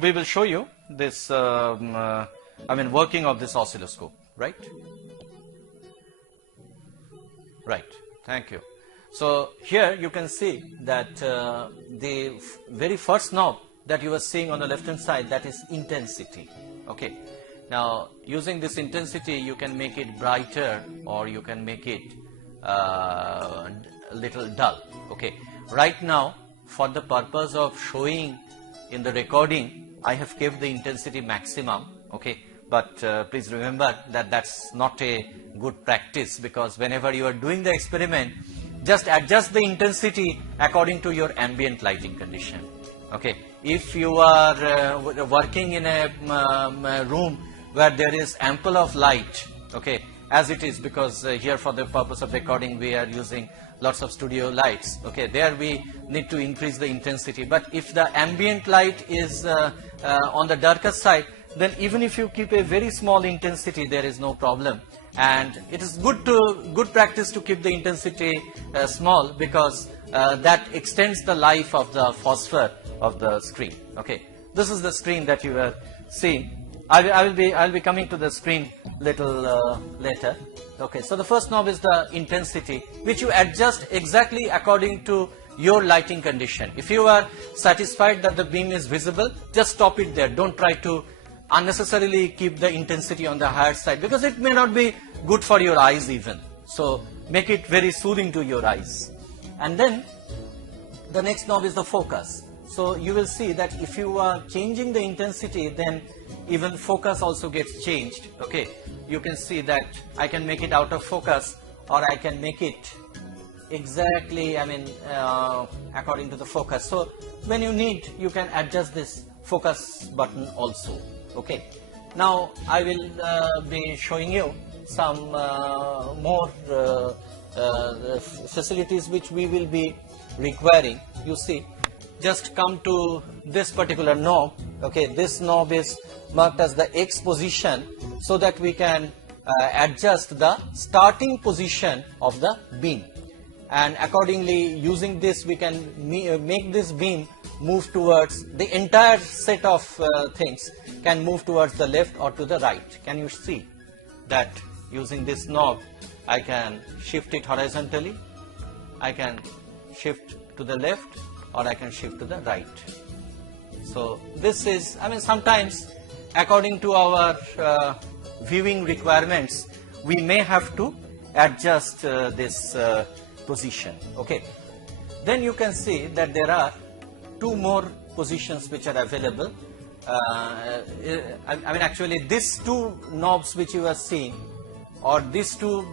we will show you this working of this oscilloscope, right? Right, thank you. So here you can see that the very first knob that you are seeing on the left hand side, that is intensity. Okay, now using this intensity you can make it brighter or you can make it a little dull. Okay, right now for the purpose of showing in the recording I have kept the intensity maximum. Okay, but please remember that that's not a good practice, because whenever you are doing the experiment, just adjust the intensity according to your ambient lighting condition. Okay, if you are working in a room where there is ample of light, okay, as it is, because here for the purpose of recording we are using lots of studio lights, okay, there we need to increase the intensity. But if the ambient light is on the darker side, then even if you keep a very small intensity, there is no problem. And it is good practice to keep the intensity small, because that extends the life of the phosphor of the screen. Okay, this is the screen that you are seeing. I'll be coming to the screen little later. Okay, so the first knob is the intensity, which you adjust exactly according to your lighting condition. If you are satisfied that the beam is visible, just stop it there. Don't try to unnecessarily keep the intensity on the higher side, because it may not be good for your eyes even. So make it very soothing to your eyes. And then the next knob is the focus. So you will see that if you are changing the intensity, then even focus also gets changed. Okay, you can see that I can make it out of focus, or I can make it exactly according to the focus. So when you need, you can adjust this focus button also. Okay, now I will be showing you some more facilities which we will be requiring. You see, just come to this particular knob. Okay, this knob is marked as the X position, so that we can adjust the starting position of the beam, and accordingly using this we can make this beam move towards the entire set of things, can move towards the left or to the right. Can you see that using this knob I can shift it horizontally, I can shift to the left, or I can shift to the right. So this is, sometimes according to our viewing requirements we may have to adjust this position. Okay, then you can see that there are two more positions which are available. Actually these two knobs which you are seeing, or these two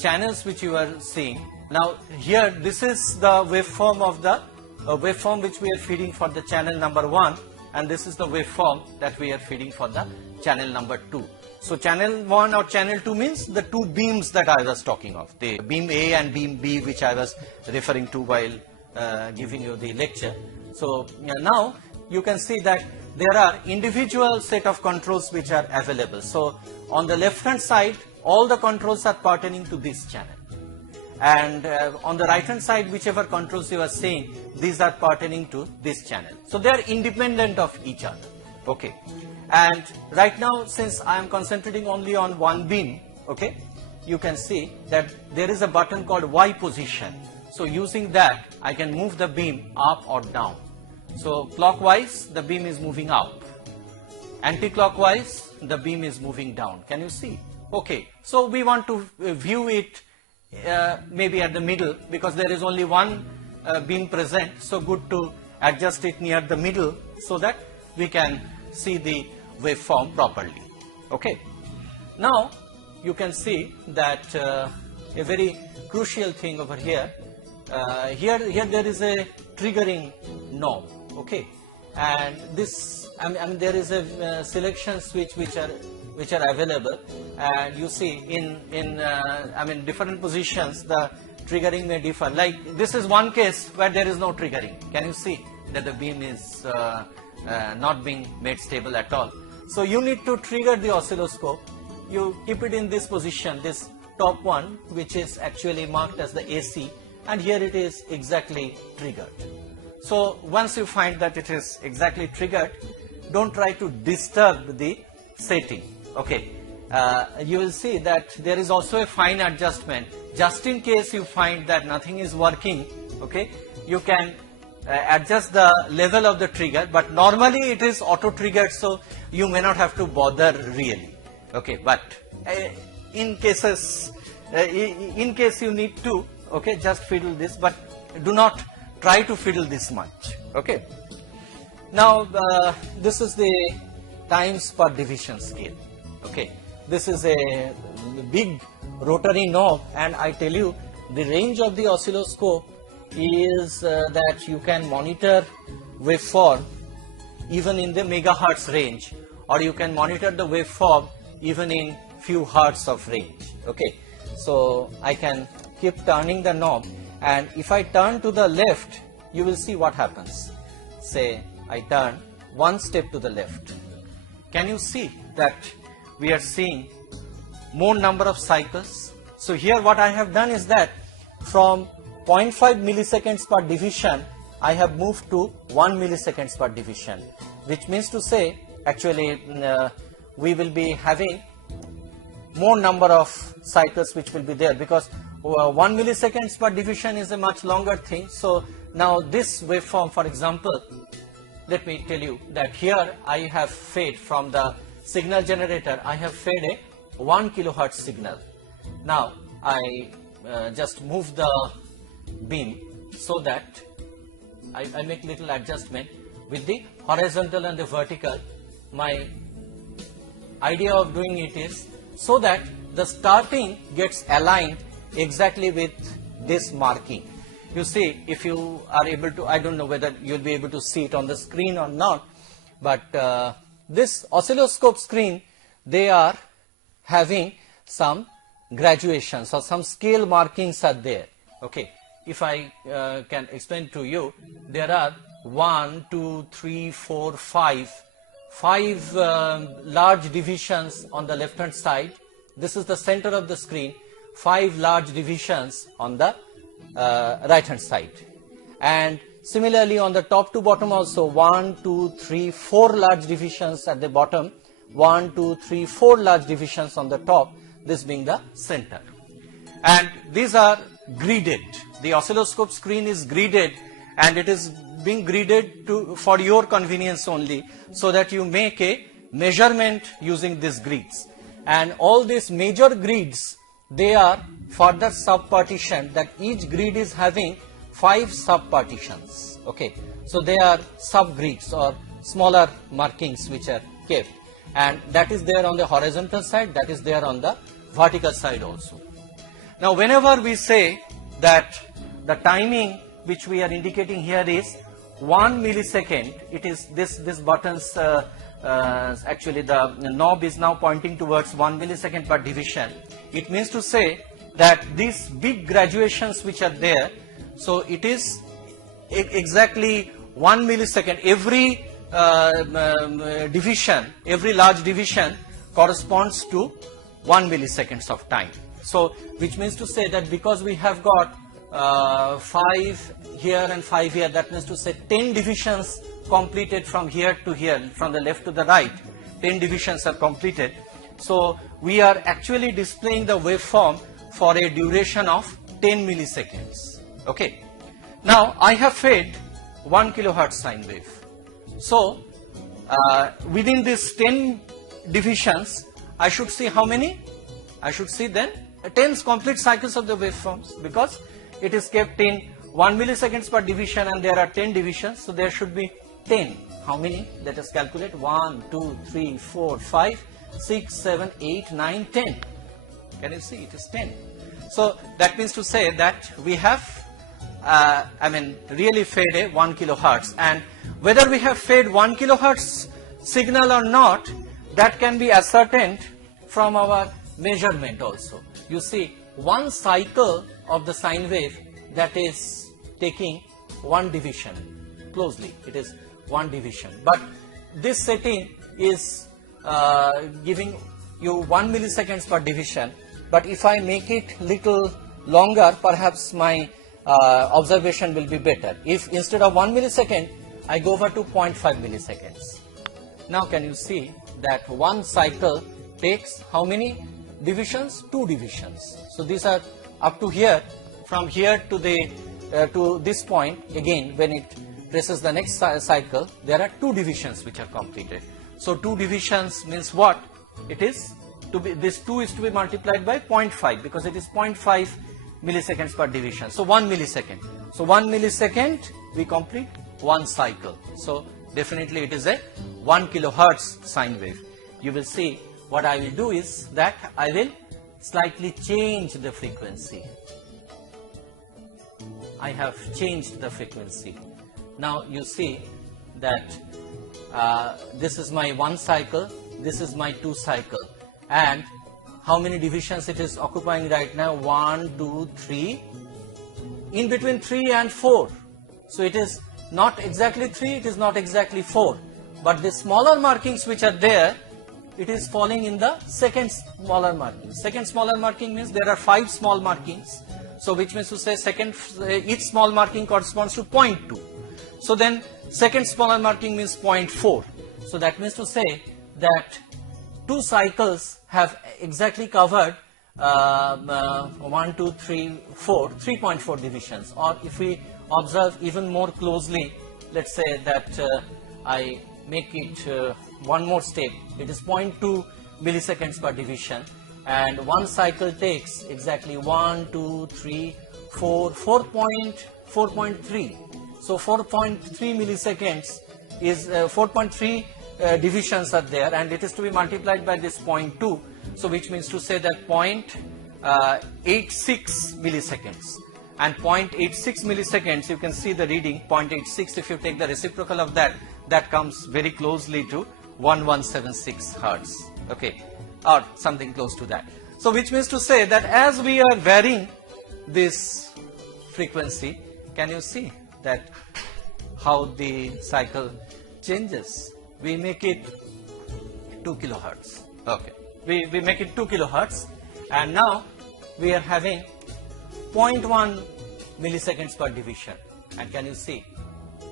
channels which you are seeing. Now here, this is the waveform of the waveform which we are feeding for the channel number 1, and this is the waveform that we are feeding for the channel number 2. So channel 1 or channel 2 means the two beams that I was talking of, the beam A and beam B, which I was referring to while giving you the lecture. So now you can see that there are individual set of controls which are available. So on the left hand side, all the controls are pertaining to this channel, and on the right hand side, whichever controls you are seeing, these are pertaining to this channel. So they are independent of each other. Okay, and right now, since I am concentrating only on one beam, okay, you can see that there is a button called Y position. So using that I can move the beam up or down. So clockwise the beam is moving up, anti-clockwise the beam is moving down. Can you see? Okay, so we want to view it maybe at the middle, because there is only one beam present, so good to adjust it near the middle so that we can see the waveform properly. Okay, now you can see that a very crucial thing over here, here there is a triggering knob. Okay, and this there is a selection switch which are available, and you see in different positions the triggering may differ. Like this is one case where there is no triggering. Can you see that the beam is not being made stable at all? So you need to trigger the oscilloscope. You keep it in this position, this top one, which is actually marked as the AC, and here it is exactly triggered. So once you find that it is exactly triggered, don't try to disturb the setting. Okay, you will see that there is also a fine adjustment. Just in case you find that nothing is working, okay, you can adjust the level of the trigger, but normally it is auto triggered, so you may not have to bother really. Okay, but in cases, in case you need to, okay, just fiddle this, but do not try to fiddle this much. Okay. Now this is the times per division scale. Okay, this is a big rotary knob, and I tell you the range of the oscilloscope is that you can monitor waveform even in the megahertz range, or you can monitor the waveform even in few hertz of range. Okay, so I can keep turning the knob, and if I turn to the left, you will see what happens. Say I turn one step to the left. Can you see that we are seeing more number of cycles? So here what I have done is that from 0.5 milliseconds per division, I have moved to 1 milliseconds per division, which means to say actually we will be having more number of cycles which will be there, because 1 milliseconds per division is a much longer thing. So now this waveform, for example, let me tell you that here I have fed from the signal generator, I have fed a 1 kilohertz signal. Now I just move the beam so that I make little adjustment with the horizontal and the vertical. My idea of doing it is so that the starting gets aligned exactly with this marking. You see, if you are able to, I don't know whether you'll be able to see it on the screen or not, but this oscilloscope screen, they are having some graduations or some scale markings are there. Okay, if I can explain to you, there are 1, 2, 3, 4, 5 large divisions on the left hand side. This is the center of the screen. 5 large divisions on the right hand side, and similarly on the top to bottom also 1, 2, 3, 4 large divisions at the bottom, 1, 2, 3, 4 large divisions on the top, this being the center. And these are gridded. The oscilloscope screen is gridded, and it is being gridded for your convenience only, so that you make a measurement using these grids. And all these major grids, they are further sub-partitioned, that each grid is having 5 sub-partitions. Okay, so they are sub-grids or smaller markings which are kept, and that is there on the horizontal side, that is there on the vertical side also. Now whenever we say that the timing which we are indicating here is 1 millisecond, it is this buttons actually the knob is now pointing towards 1 millisecond per division. It means to say that these big graduations which are there, so it is exactly 1 millisecond. Every division, every large division corresponds to 1 milliseconds of time. So which means to say that because we have got 5 here and 5 here, that means to say 10 divisions completed from here to here, from the left to the right, 10 divisions are completed. So we are actually displaying the waveform for a duration of 10 milliseconds. Okay. Now I have fed 1 kilohertz sine wave. So within these 10 divisions, I should see how many? I should see then 10 complete cycles of the waveforms, because it is kept in 1 milliseconds per division and there are 10 divisions, so there should be 10. How many? Let us calculate. 1, 2, 3, 4, 5, 6, 7, 8, 9, 10. Can you see? It is 10. So that means to say that we have really fed a 1 kilohertz, and whether we have fed 1 kilohertz signal or not, that can be ascertained from our measurement also. You see, one cycle of the sine wave, that is taking 1 division closely, it is 1 division, but this setting is giving you 1 milliseconds per division. But if I make it little longer, perhaps my observation will be better. If instead of 1 millisecond, I go over to 0.5 milliseconds. now can you see that one cycle takes how many divisions? 2 divisions. So these are up to here, from here to the to this point. Again, when it presses the next cycle, there are 2 divisions which are completed. So 2 divisions means what? It is to be, this 2 is to be multiplied by 0.5 because it is 0.5 milliseconds per division. So 1 millisecond. So 1 millisecond we complete 1 cycle. So definitely it is a 1 kilohertz sine wave. You will see what I will do is that I will slightly change the frequency. I have changed the frequency. Now you see that this is my 1 cycle, this is my 2 cycle, and how many divisions it is occupying right now? 1, 2, 3, in between 3 and 4. So it is not exactly 3, it is not exactly 4, but the smaller markings which are there, it is falling in the second smaller marking. Second smaller marking means there are 5 small markings. So which means to say each small marking corresponds to 0.2. So then second smaller marking means 0.4. So that means to say that 2 cycles have exactly covered 1, 2, 3, 4, 3.4 divisions. Or if we observe even more closely, let's say that I make it one more step, it is 0.2 milliseconds per division, and 1 cycle takes exactly 1, 2, 3, 4, 4.3. So 4.3 milliseconds is 4.3 divisions are there, and it is to be multiplied by this 0.2. So which means to say that 0.86 milliseconds. And 0.86 milliseconds, you can see the reading 0.86. If you take the reciprocal of that, that comes very closely to 1176 hertz, okay, or something close to that. So which means to say that as we are varying this frequency, can you see that how the cycle changes? We make it 2 kilohertz, okay, we make it 2 kilohertz, and now we are having 0.1 milliseconds per division, and can you see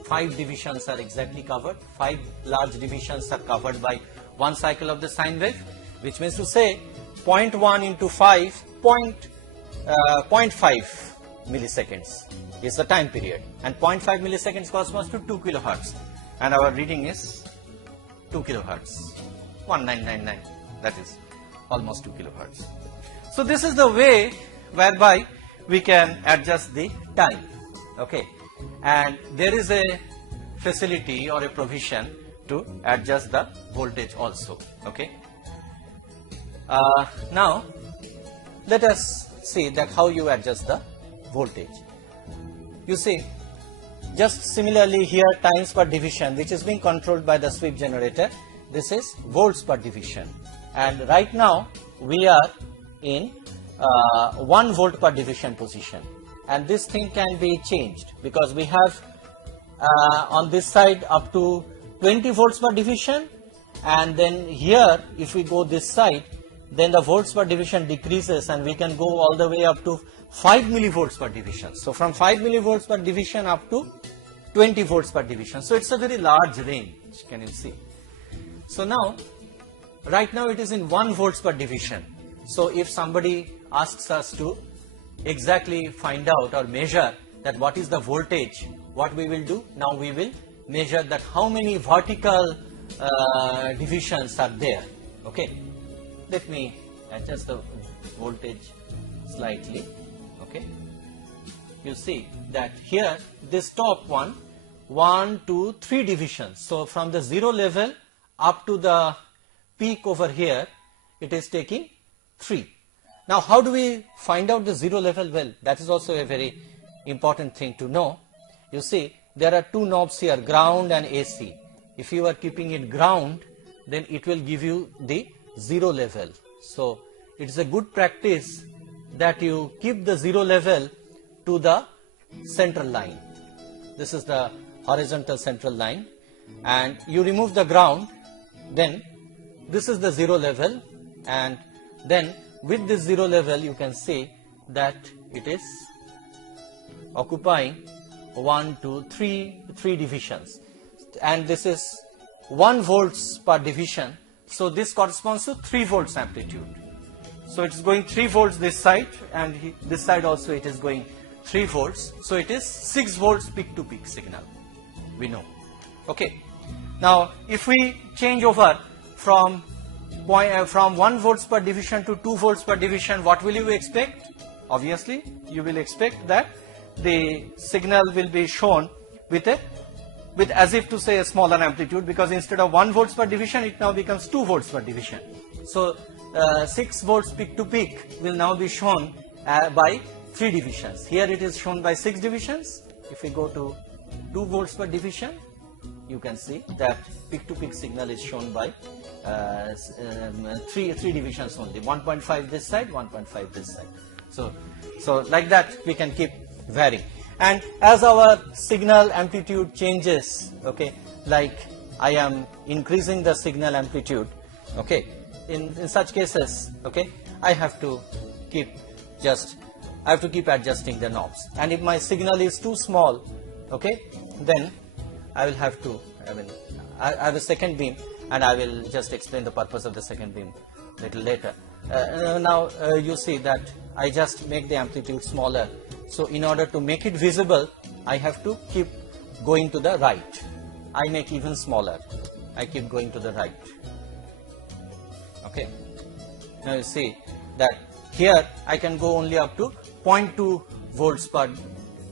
5 divisions are exactly covered, 5 large divisions are covered by 1 cycle of the sine wave, which means to say 0.1 into 5, 0.5 milliseconds is the time period, and 0.5 milliseconds corresponds to 2 kilohertz, and our reading is 2 kilohertz, 1999, that is almost 2 kilohertz. So this is the way whereby we can adjust the time, okay, and there is a facility or a provision to adjust the voltage also, okay. Now let us see that how you adjust the voltage. You see, just similarly here times per division, which is being controlled by the sweep generator, this is volts per division, and right now we are in 1 volt per division position, and this thing can be changed because we have on this side up to 20 volts per division, and then here if we go this side, then the volts per division decreases and we can go all the way up to 5 millivolts per division. So from 5 millivolts per division up to 20 volts per division. So it's a very large range, can you see. So now, right now it is in 1 volts per division. So if somebody asks us to exactly find out or measure that what is the voltage, what we will do? Now we will measure that how many vertical divisions are there, okay. Let me adjust the voltage slightly, okay. You see that here this top one, 1, 2, 3 divisions. So from the 0 level up to the peak over here, it is taking 3. Now how do we find out the 0 level? Well, that is also a very important thing to know. You see, there are 2 knobs here, ground and AC. If you are keeping it ground, then it will give you the 0 level. So it is a good practice that you keep the 0 level to the central line. This is the horizontal central line, and you remove the ground, then this is the 0 level, and then with this 0 level you can see that it is occupying 1, 2, 3 divisions, and this is 1 volts per division. So this corresponds to 3 volts amplitude. So it is going 3 volts this side, and this side also it is going 3 volts. So it is 6 volts peak to peak signal, we know. Okay. Now if we change over from 1 volts per division to 2 volts per division, what will you expect? Obviously you will expect that the signal will be shown with as if to say a smaller amplitude, because instead of 1 volts per division it now becomes 2 volts per division. So 6 volts peak to peak will now be shown by 3 divisions. Here it is shown by 6 divisions. If we go to 2 volts per division, you can see that peak to peak signal is shown by 3 divisions only, 1.5 this side, 1.5 this side. So like that we can keep varying. And as our signal amplitude changes, okay, like I am increasing the signal amplitude, okay, in such cases, okay, I have to keep adjusting the knobs. And if my signal is too small, okay, then I will have to, I have a second beam, and I will just explain the purpose of the second beam little later. Now you see that I just make the amplitude smaller. So in order to make it visible, I have to keep going to the right. I make even smaller. I keep going to the right. Okay. Now you see that here I can go only up to 0.2 volts per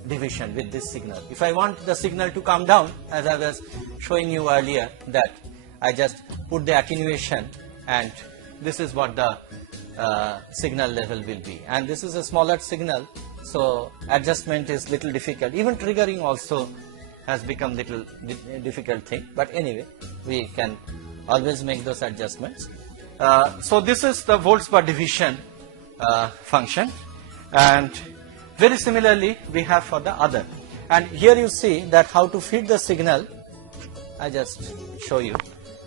division with this signal. If I want the signal to come down, as I was showing you earlier, that I just put the attenuation, and this is what the signal level will be. And this is a smaller signal, so adjustment is little difficult. Even triggering also has become little difficult thing. But anyway, we can always make those adjustments. So this is the volts per division function, and very similarly we have for the other. And here you see that how to feed the signal. I just show you.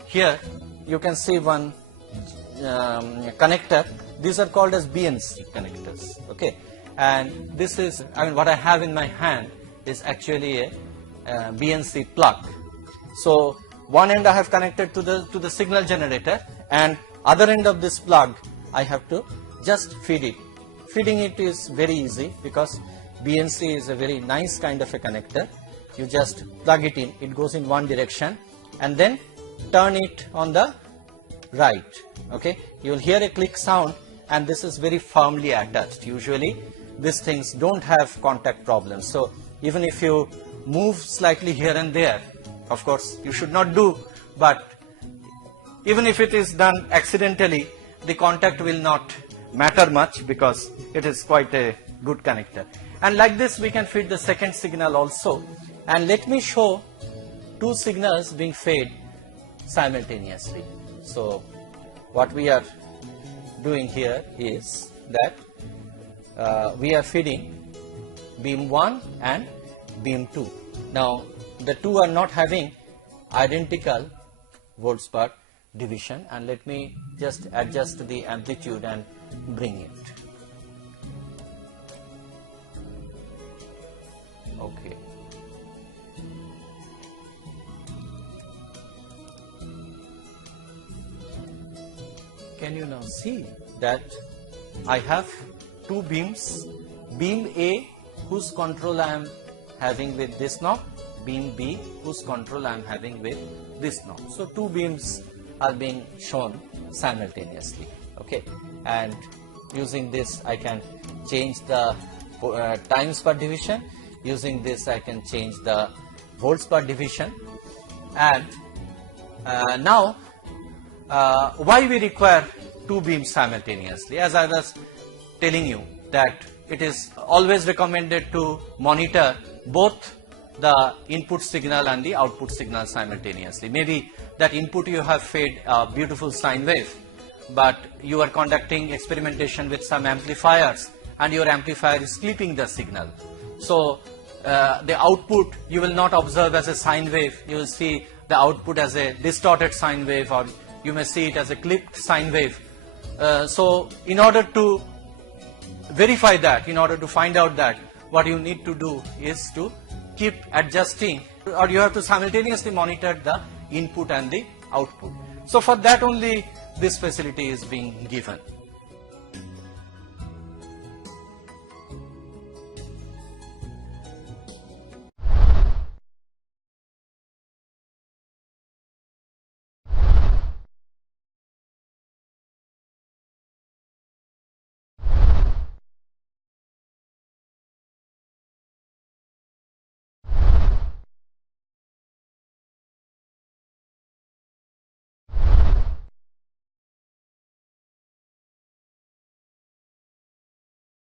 Here you can see one connector. These are called as BNC connectors. Okay, and this is, what I have in my hand is actually a BNC plug. So one end I have connected to the signal generator, and other end of this plug I have to just feed it. Feeding it is very easy because BNC is a very nice kind of a connector. You just plug it in, it goes in one direction, and then turn it on the right. Okay, you will hear a click sound, and this is very firmly attached. Usually these things don't have contact problems. So even if you move slightly here and there, of course you should not do, but even if it is done accidentally, the contact will not matter much because it is quite a good connector. And like this we can feed the second signal also. And let me show two signals being fed simultaneously. So what we are doing here is that we are feeding beam 1 and beam 2. Now the two are not having identical volts per division, and let me just adjust the amplitude and bring it. Okay. Can you now see that I have two beams, beam A whose control I am having with this knob, beam B whose control I am having with this knob. So two beams are being shown simultaneously. Okay, and using this I can change the times per division. Using this I can change the volts per division. And now why we require two beams simultaneously? As I was telling you that it is always recommended to monitor both the input signal and the output signal simultaneously. Maybe that input you have fed a beautiful sine wave, but you are conducting experimentation with some amplifiers and your amplifier is clipping the signal. So the output you will not observe as a sine wave, you will see the output as a distorted sine wave, or you may see it as a clipped sine wave. So in order to verify that, in order to find out that, what you need to do is to keep adjusting, or you have to simultaneously monitor the input and the output. So for that only this facility is being given.